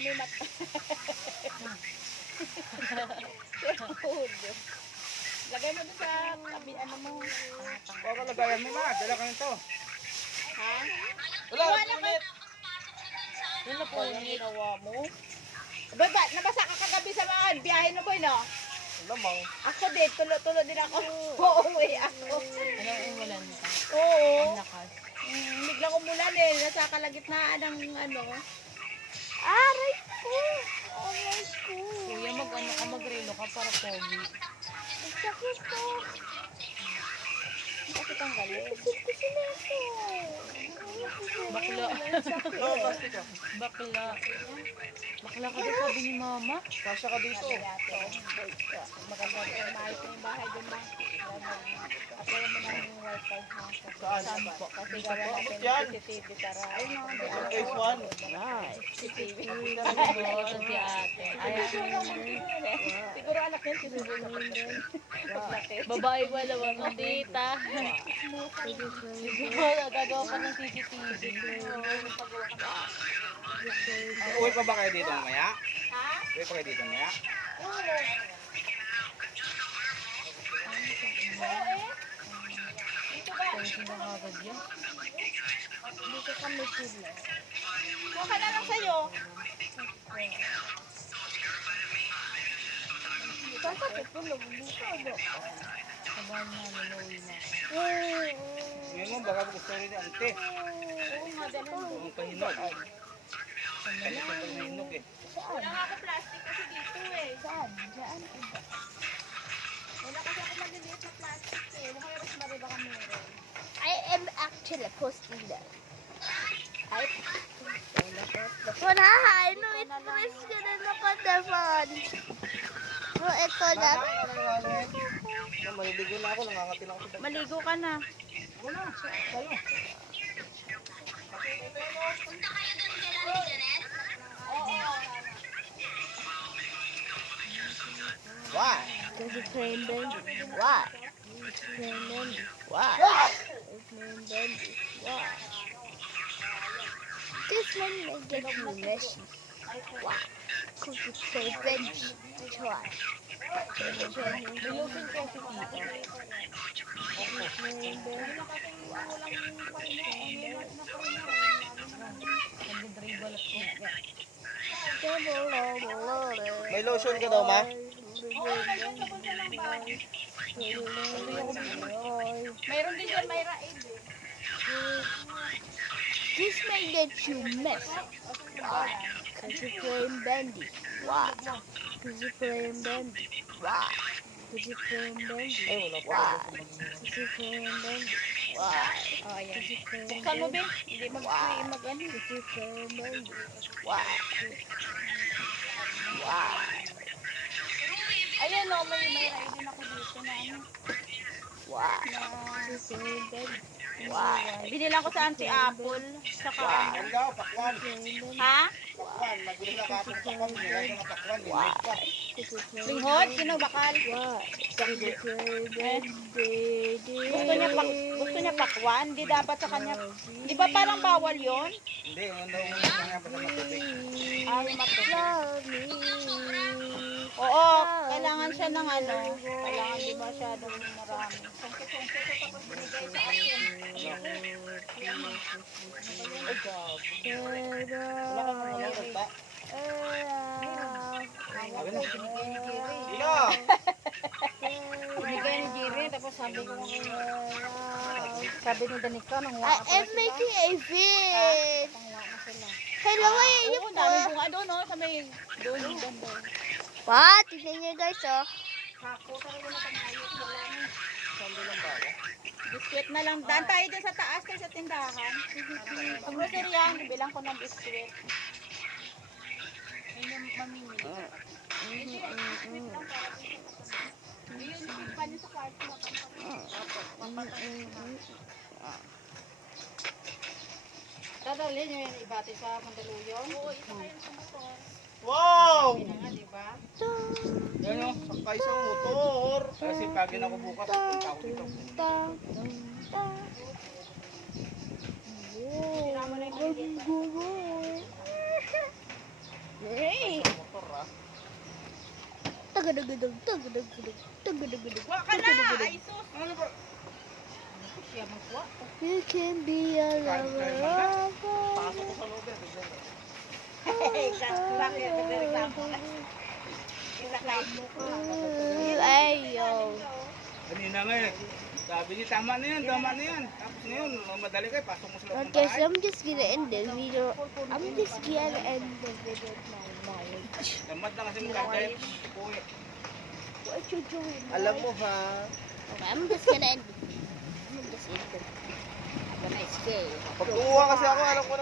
ni Mat. Lagay mo doon sa tabi, ano mo. Baka lagayan mo na. Dala ka nito. Ha? Wala, ulit. Yun na po yung ginawa mo. Baba, nabasa ka kagabi sa mga biyahe na boy, no? Lamang. Ako din, tulo-tulo din ako. Uuwi ako. Anong umulan ka? Oo. Ang lakas. Biglang umulan eh. Nasa kalagitnaan ng ano. Aray ko! Aray ko! Kuya, mag-ano ka, magrelo ka para pogi. Ang sakit ko! Bakit ang galing? Kasi na ito. Bakla. Oo, plastic ka. Bakla. Bakla ka daw, sabi ni mama. Kasya ka dito. Maganda rin. Maayos na yung bahay doon na. Apply mo na yung wifi ha. Saan? Saan po? Kasi gawa natin Yan. CCTV para. Phase 1. Nice. CCTV. Oo, sa si ate. Siguro anak yan. Siguro paglaki. Babae wala ang tita. Siguro, gagawa ka ng CCTV. Uwi pa ba kayo dito mamaya? Ha? Uwi pa kayo dito mamaya? Tension na kagad yan. Dito kami sila. Kuha na lang sa'yo. Saan ka tutulog? Dito ba? Sabahan na, nalawin na. Ngayon mo, baka gusto rin ni ante. Oo nga, ganun. Ang pahinog. Kasi ito pahinog eh. Wala nga ako plastic kasi dito eh. Saan? Diyan. Wala kasi ako maliliit na plastic eh. Wala kaya mas mariba kami meron. I am actually posting that. Wala, no, it's press ko na nakatapon. So, ito na. Maliligo na ako, nangangati lang ako sa Maligo ka na. Wala, tayo. Why? Because it's rain bendy. Why? It's rain bendy. Why? It's rain bendy. Why? This one may get you messy. Why? Because it's so bendy. Why? Nilusin ko si tita. Nag-dribble ako. May lotion ka daw, ma? Mayroon din dyan, may raid eh. This may get you messy. Why? Because it's rain bendy. Why? Because it's rain bendy. Why? Because it's rain bendy. Ay, wala pa. Why? Because it's rain bendy. Why? Oh, ayan. Because it's rain Buksan mo, bendy. Ben. Hindi mag-ano. Because it's rain bendy. Why? Why? Ayan o, may raid din ako dito na ano. Why? Because it's rain bendy. Why? Binilang ko sa Auntie Apple. Saka ano. Ano daw, pakwan. Ha? Pakwan, nagbili na kapit pakwan. Nilagay ng pakwan, Why? linig pa. Because it's rain Linghod? Sino bakal? Why? Because it's rain bendy. Gusto niya pakwan? Di dapat sa kanya. Di ba parang bawal yon? Hindi, ano daw yung kanya pa sa matubig. Ay, matubig. Love me. Oo, kailangan siya ng ano. Kailangan di masyadong marami. Ay, God. Wala ka mga lawag ba? Sabi na. Ila! Binigay ni Jerry, tapos sabi ko sabi ni Danica, nang I am making a vid. Hello, wait, Oo, dami bunga doon, no? Sa may doon, ganda. What? Tignan niyo guys, oh. Sako, talaga na tamayo. Wala na. Sando lang ba? Biskwit na lang. Daan tayo dyan sa taas kayo sa tindahan. Sa groceryan, bilang ko ng biskwit. Ayun yung mamimili. Ayun yung kanya sa kwarto. Dadalhin nyo yung ibati sa Mandaluyong? Oo, isa kayo sa motor. Wow! Yun na nga, diba? Yan o, sakay sa motor. Kasi pagin ako bukas, punta ako dito. Sira mo na yung maliit. Tagadagdag, tagadagdag, tagadagdag, Kuha ka na! tagadagdag. Ay, sus! Ano ba? Siya magkuha. You can be a lover of Pasok ko sa loob yan. tignan mo. Bakit? Nagreklamo ka. Nagreklamo ka. Ayo. Kanina nga eh. Sabi niya, tama na yan, tama na yan. Tapos ngayon, madali kayo, pasok mo sa loob ng Okay, so bahay. I'm just gonna end the video. I'm just gonna end the video now. Tamad na kasi magkakayap. Uy. What you doing? Alam mo ha, Okay, I'm just gonna end it. I'm just end it. Have a nice day. pag kumuha kasi ako, alam ko na